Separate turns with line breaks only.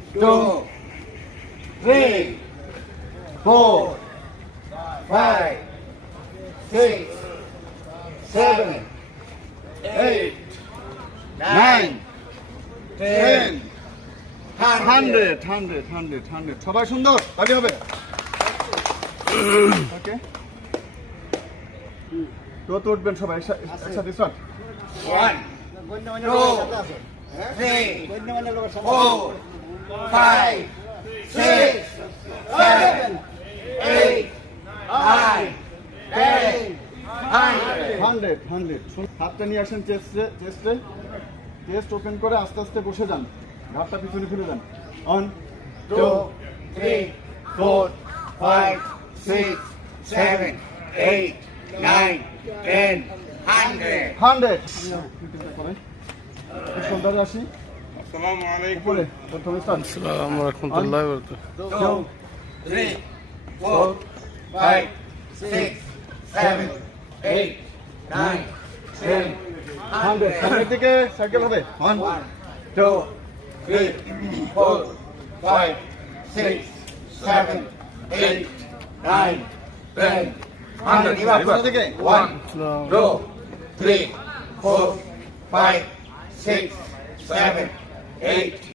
2, 3, 4, 5, 6, 7, 8, 9, 10, 100 সবাই সুন্দর তালি হবে ওকে তো উঠবেন সবাই একসাথে স্টার্ট 1 2 3 4 5 6 7 8 9 10 100 হাতটা নিয়ে আসেন চেস্ট ওপেন করে আস্তে আস্তে বসে যান ঘাটটা পিছনে ফেলে দেন 1 2 3 4 5 6 7 8 9 10 100 সন্ধ্যারে আসি
আসসালামু আলাইকুম
উপরে প্রথমে স্টার্ট
আসসালামু রাহমাতুল্লাহি ওয়া বারাকাতুহু
2 3 4 5 6 7 8 9 10 100 সামনের দিকে সাইকেল হবে 1 2 3 4 5 6 7 8 9 10 100 এবার কোথা থেকে 1 2 3 4 5 6 7 8